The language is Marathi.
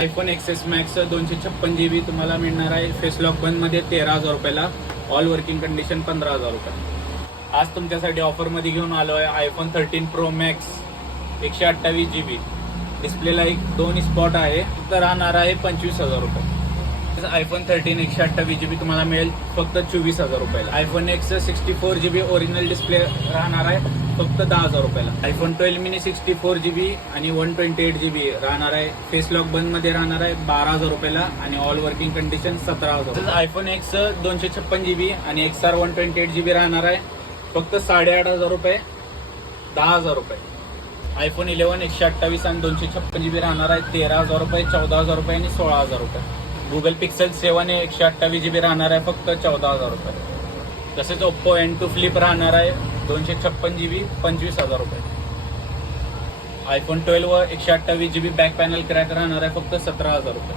आयफोन एक्सेस मॅक्स 256 GB तुम्हाला मिळणार आहे फेसलॉक बंदमध्ये 13,000 रुपयाला. ऑल वर्किंग कंडिशन 15,000 रुपये. आज तुमच्यासाठी ऑफरमध्ये घेऊन आलो आहे आयफोन 13 प्रो मॅक्स 128 GB. डिस्प्लेला एक 2 स्पॉट आहे. तर राहणार आहे 25,000 रुपये. आयफोन 13 128 GB तुम्हाला मिळेल फक्त 24,000 रुपयाला. IPhone x 64 GB original display राहणार आहे फक्त 10,000 रुपयाला. आयफोन 12 मिनी 64 GB आणि 128 GB राहणार आहे. फेसलॉक बंदमध्ये राहणार आहे 12,000 रुपयाला आणि all working condition 17,000. IPhone x 256 GB आणि XR 128 GB राहणार आहे फक्त 8,500 रुपये, 10,000 रुपये. आयफोन 11 128 आणि 256 GB राहणार आहे 13,000 रुपये, 14,000 रुपये आणि 16,000 रुपये. गुगल पिक्सल 7 128 GB राहणार आहे फक्त 14,000 रुपये. तसेच ओप्पो N2 फ्लिप राहणार आहे 256 GB 25,000 रुपये. IPhone 12 128 GB back panel crack राहणार आहे फक्त 17,000 रुपये.